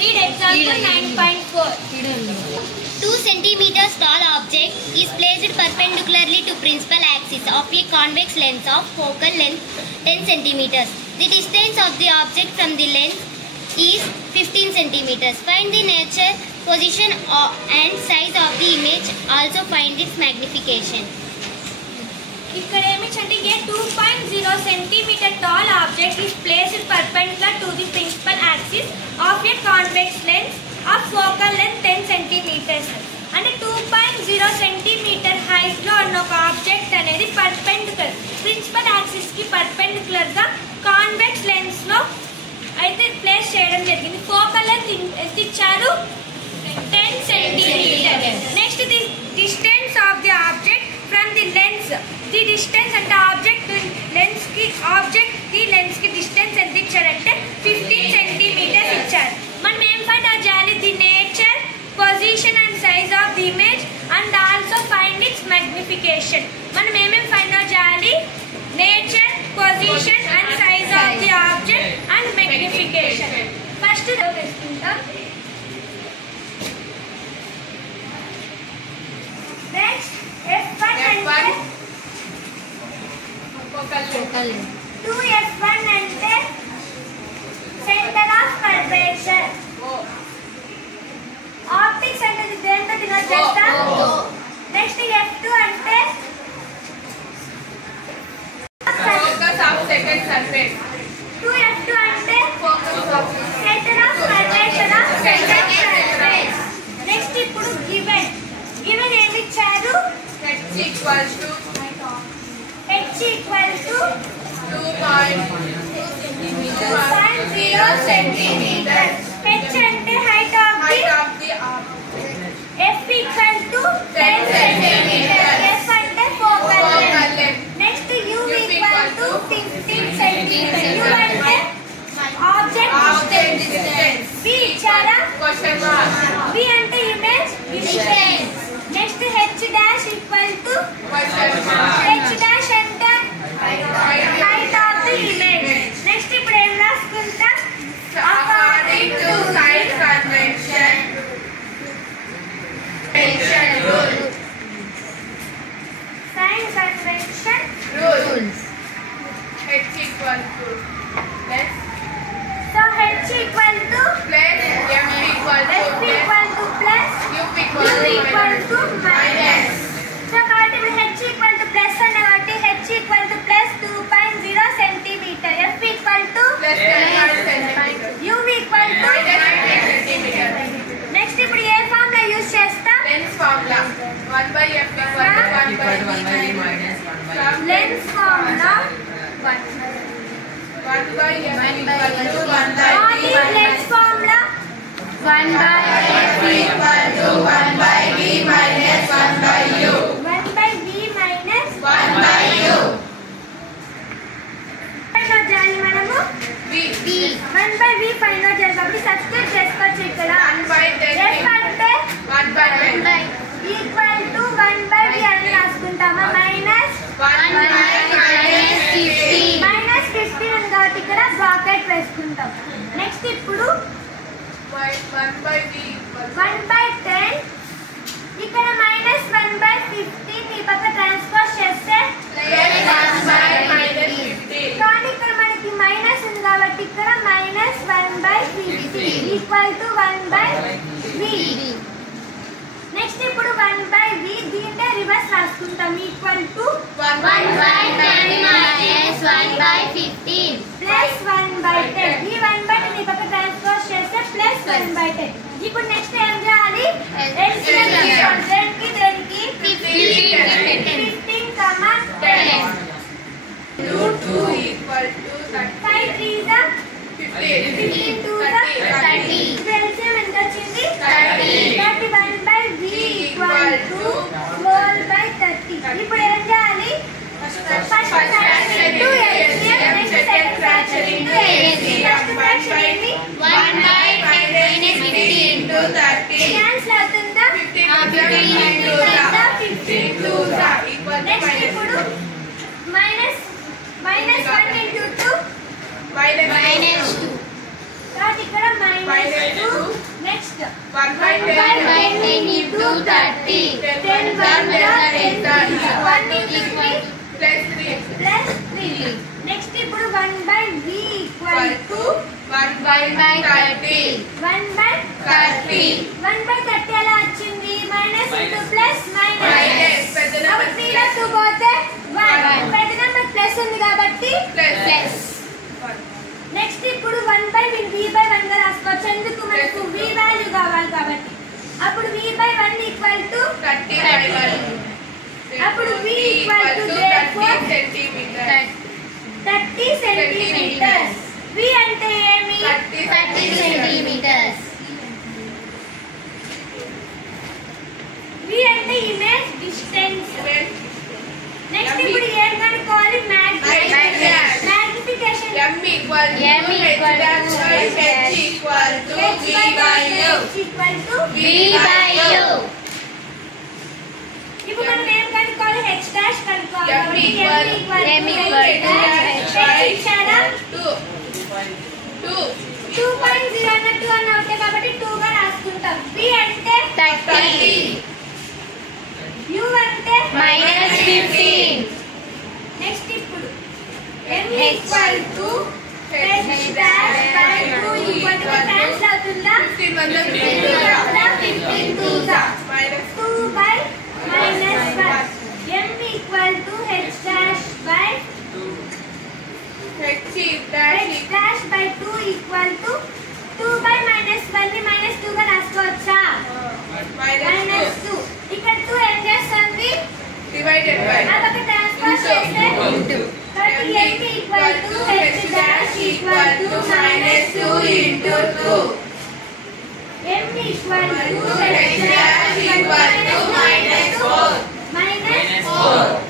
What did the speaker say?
read example 9.4. 2 centimeters tall object is placed perpendicularly to principal axis of a convex lens of focal length 10 centimeters. The distance of the object from the lens is 15 centimeters. Find the nature, position and size of the image. Also find its magnification. ఇక్కడ ఏమిటంటే ఏ 2.0 centimeter tall object is placed perpendicular to the principal axis of a convex lens of focal length 10 centimeters. అంటే 2.0 centimeter height లో ఉన్న ఒక object అనేది perpendicular principal axis కి perpendicular గా convex lens లో అయితే ప్లేస్ చేయడం జరిగింది. ఫోకల్ లెంత్ ఎంత ఇచ్చారు? 10 centimeter. Next the distance of the object from the lens. The distance అంటే ఆబ్జెక్ట్ కి లెన్స్ కి డిస్టెన్స్ ఎంత ఇచ్చారంటే 15 centimeters ఇచ్చారు. మనం ఏం ఫైండ్ అవుట్ చేయాలి? The nature, position and size of the image and also find its magnification. మనం ఏమేమి ఫైండ్ అవుట్ చేయాలి? Nature, position and size of the object and magnification. First తెలుసుకుంటాం. నెక్స్ట్ F1 అంటే 2F1 అంటే సెంటర్ ఆఫ్ కర్వేచర్. ఆప్టిక్స్ అంటే దేంతో denote చేస్తాం? Next F2 అంటే focus of second surface. 2F2 అంటే focus of centre of curvature of second surface. Next ఇప్పుడు given ఏమి ఇచ్చారు? h equals to 2.0 centimeters. H అంటే height of the object. F equal to 10 centimeters. F అంటే focal length. Next U equal to 15 centimeters. U అంటే object distance. V ఇచ్చారా? Question mark. V అంటే image distance. Next H dash equal to question mark. H dash అంటే height of the image. Next ఇప్పుడు ఏం రాసుకుంటా? According to science convention rule. Science convention rules. H equal to plus. So H equal to plus, M equal to plus, U equal to minus. So కాబట్టి ఇప్పుడు H equal to plus అన్న కాబట్టి H equal to plus 2.0 centimeter. F equal to plus 10 centimeter. U equal to minus 10 centimeter. Next ఇప్పుడు ఏ formula use చేస్తాం? Lens formula. 1/f equal to 1/v minus 1/u. Lens formula 1/f equal to 1/v lens formula 1/f equal to 1/v minus 1/u. 1/v minus 1/u. Find out చేయాలి మనము v 1/v find out చేసినప్పుడు substitute చేసుకోవచ్చు. ఇక్కడ f అంటే 1/10 equal to 1/v అని రాసుకుంటామా? Minus 15 ఉంది కాబట్టి ఇక్కడ బ్రాకెట్ వేసుకుంటాం. నెక్స్ట్ ఇప్పుడు 1/10 ఇక్కడ మైనస్ 1/15 ఈ పక్క ట్రాన్స్పోజ్ చేస్తే కానీ ఇక్కడ మనకి మైనస్ ఉంది కాబట్టి ఇక్కడ minus 1/15 equal to 1/v. Next ఇప్పుడు 1/v దీన్నే రివర్స్ రాసుకుంటాం. Equal to 1/10 minus 1/15 plus 1/10. ఈ 1/10 ఈ పక్క ట్రాన్స్పోజ్ చేస్తే ప్లస్ 1/10. ఇప్పుడు నెక్స్ట్ ఏం చేయాలి? LCM దేనికి 15, 10. Root 2 equal to 5 3s are 15 2s are 30. LCM ఎంత వచ్చింది? 30. 1/v equal to whole by 30. ఇప్పుడు ఏం చేయాలి? First fraction into LCM, next second fraction into LCM. First fraction ఏంటి? 1/10 minus 15 into 30. Cancel అవుతుందా? 15 into 15 2s are equal to next ఇప్పుడు minus 1 into 2 minus 2. కాబట్టి ఇక్కడ -2 Next 1 by 10 into 30. 10 by 10 plus 3. plus 3. Next ఇప్పుడు 1 by v equal to 1 by 30. 1 by 30. 1 by 30 ఎలా వచ్చింది? Minus into plus minus. పెద్ద అప్పుడు 3 లో 2 పోతే 1. పెద్ద నెంబర్ ప్లస్ ఉంది కాబట్టి ప్లస్. నెక్స్ట్ ఇప్పుడు 1 by v by 1 గా రాసుకోవచ్చు. ఎందుకు? మనకు v వాల్యూ కావాలి కాబట్టి. అప్పుడు v by 1 equal to 30 by 1. అప్పుడు v equal to 30 centimeter. 30 centimeters. v అంటే ఏమి? 30 centimeters. v అంటే ఇమేజ్ డిస్టెన్స్. నెక్స్ట్ ఇప్పుడు ఏం కనుక్కోవాలి? Magnification. m equal to h equal to v by u. V by u. ఇప్పుడు మనం ఏం కనుక్కోవాలి? h డాష్ కనుక్కోవాలి. m కాబట్టి equal m equal to h ఇచ్చారా? 2.0 అన్నట్టు అని అవుతాయి కాబట్టి 2 గా రాసుకుంటాం. v అంటే 30. u అంటే -15. నెక్స్ట్ ఇప్పుడు m equal to h dash by 2 equal to cancel అవుతుందా? 15 2 2 by -1. m equal to h dash by h dash by 2 equal to 2 by -1 ని -2 గా రాసుకోవచ్చా? -2. ఇక్కడ 2 ఏం చేస్తుంది? divided by అదొక ట్రాన్స్ఫర్ చేస్తే కాబట్టి m equal to h dash equal to -2 into 2. m equal to h dash equal to -4.